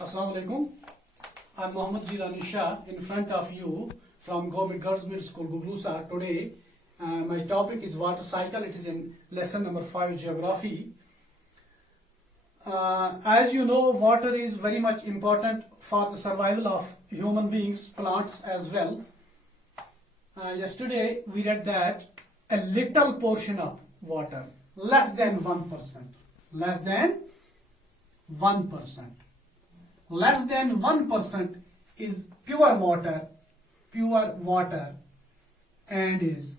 Assalamu alaikum. I'm Mohammad Jilani Shah in front of you from Government Girls Middle School, Guglusa. Today, my topic is water cycle. It is in lesson number 5, geography. As you know, water is very much important for the survival of human beings, plants as well. Yesterday, we read that a little portion of water, less than 1%, less than 1%. Less than 1% is pure water, and is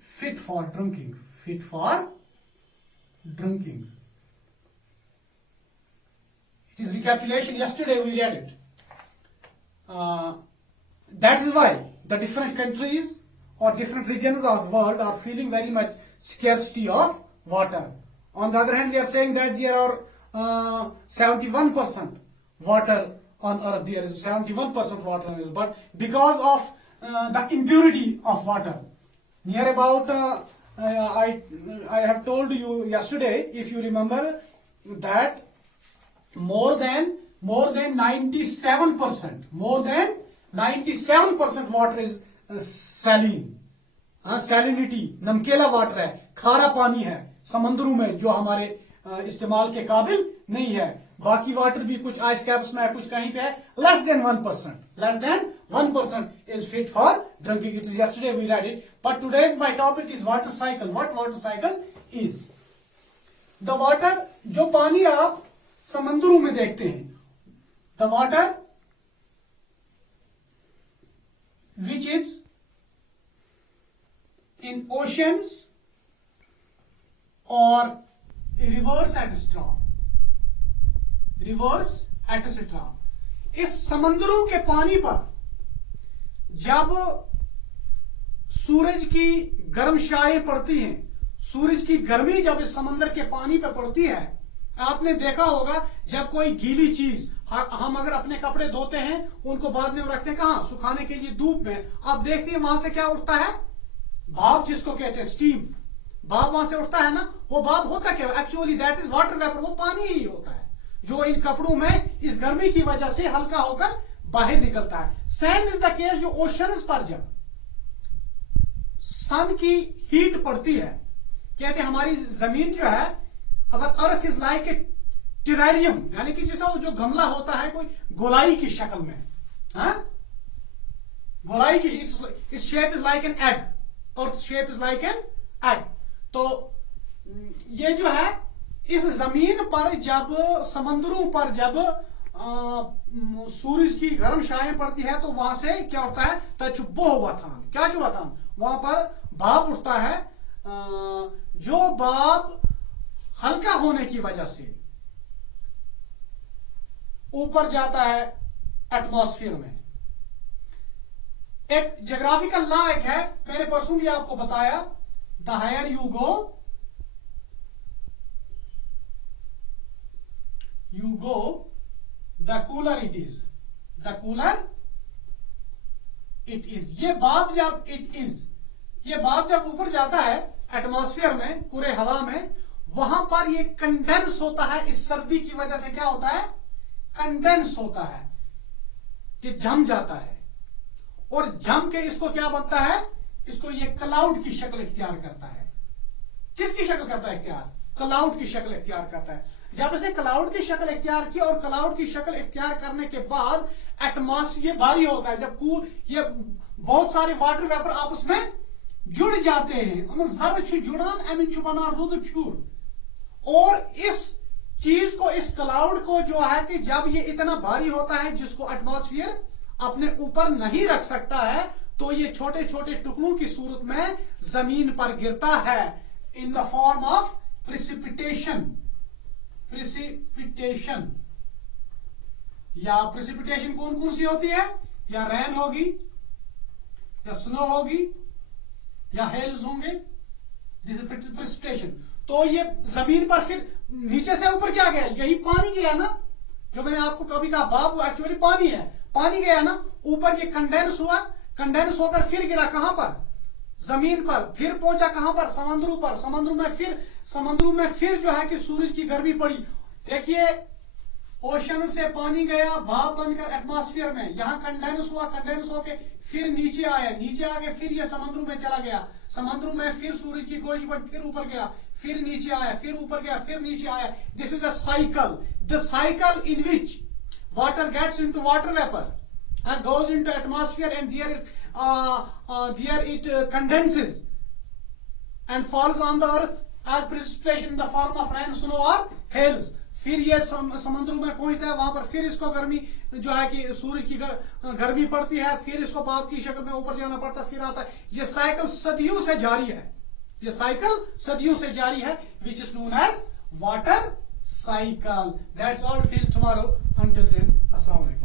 fit for drinking. Fit for drinking. It is recapitulation. Yesterday we read it. That is why the different countries or different regions of the world are feeling very much scarcity of water. On the other hand, we are saying that there are 71% water on earth. There is 71% water on earth, but because of the impurity of water, near about I have told you yesterday, if you remember, that more than 97% water is saline. Salinity, नमकीला water है, खारा पानी है समंदरों में जो हमारे इस्तेमाल के काबिल नहीं है. बाकी वाटर भी कुछ आइस कैप्स में है, कुछ कहीं पे है. Less than 1% is fit for drinking. It is yesterday we read it, but today's my topic is water cycle. What water cycle is? The water, जो पानी आप समंदरों में देखते हैं, the water which is in oceans or rivers etc. इस समंदरों के पानी पर जब सूरज की गर्म शाएं पड़ती हैं, सूरज की गर्मी जब इस समंदर के पानी पर पड़ती है, आपने देखा होगा जब कोई गीली चीज, हम अगर अपने कपड़े धोते हैं उनको बाद में रखते हैं कहां, सुखाने के लिए धूप में, आप देखते हैं वहां से क्या उठता है, भाप जिसको कहते हैं स्टीम, भाप वहां से उठता है ना. वो भाप होता क्या, actually that is water vapour, वो पानी ही होता है जो इन कपड़ों में इस गर्मी की वजह से हल्का होकर बाहर निकलता है. सेम इज द केस जो ओशंस पर जब सन की हीट पड़ती है, कहते हैं हमारी जमीन जो है, अगर earth is like a terrarium, यानी कि जैसा जो गमला होता है कोई गोलाई की शक्ल में, गोलाई की, its shape is like an egg, earth shape is like an egg. तो ये जो है इस जमीन पर जब समंदरों पर जब सूरज की गर्म शाएं पड़ती है तो वहां से क्या होता है, तचुब्बोहवथान, क्या चुवाथान, वहां पर भाप उठता है, जो भाप हल्का होने की वजह से ऊपर जाता है एटमॉस्फेयर में. एक ज्योग्राफिकल लॉ एक है, मैंने परसों भी आपको बताया, the higher you go the cooler it is, the cooler it is. ये भाप जब ऊपर जाता है एटमॉस्फेयर में, पूरे हवा में, वहां पर ये कंडेंस होता है. इस सर्दी की वजह से क्या होता है, कंडेंस होता है, ये जम जाता है, और जम के इसको क्या बनता है, इसको ये क्लाउड की शक्ल इख्तियार करता है. किसकी शक्ल करता है इख्तियार, क्लाउड की शक्ल इख्तियार करता है. जब इसने क्लाउड की शक्ल इख्तियार की, और क्लाउड की शक्ल इख्तियार करने के बाद एटमॉस्फेयर भारी होता है, जब ये बहुत सारे वाटर वेपर आपस में जुड़ जाते हैं, जुड़ान अमिन बना रुद फ्यूर. और इस चीज को, इस क्लाउड को जो है कि जब ये इतना भारी होता है जिसको एटमॉस्फेयर अपने ऊपर नहीं रख सकता है, तो ये छोटे छोटे टुकड़ों की सूरत में जमीन पर गिरता है, in the form of precipitation. या प्रिसिपिटेशन कौन कौन सी होती है, या रेन होगी, या स्नो होगी, या हेल्स होंगे, दिस इज प्रिसिपिटेशन. तो ये जमीन पर फिर नीचे से ऊपर क्या गया, यही पानी गया ना, जो मैंने आपको कभी कहा भाप एक्चुअली पानी है, पानी गया ना ऊपर, ये कंडेंस हुआ, कंडेंस होकर फिर गिरा कहां पर, जमीन पर, फिर पहुंचा कहां पर, समंदरों पर, समंदरों में फिर जो है कि सूरज की गर्मी पड़ी. देखिए ओशन से पानी गया भाप बनकर एटमॉस्फेयर में, यहां कंडेंस हुआ, कंडेंस होके फिर नीचे आया, नीचे आके फिर ये समुद्र में चला गया, समुद्र में फिर सूरज की खोज पर फिर ऊपर गया, फिर नीचे आया, फिर ऊपर गया, फिर नीचे आया. This is a cycle. The cycle in which water gets into water vapor and goes into atmosphere, and there it condenses and falls on the earth as precipitation in the form of rain, snow or hails. फिर ये समुद्र में पहुंचता है, वहां पर फिर इसको गर्मी जो है कि सूरज की गर्मी पड़ती है, फिर इसको भाप की शक्ल में ऊपर जाना पड़ता है, फिर आता है. ये साइकिल सदियों से जारी है, ये साइकिल सदियों से जारी है, which is known as water cycle. That's all till tomorrow. Until then, Assalamu alaikum.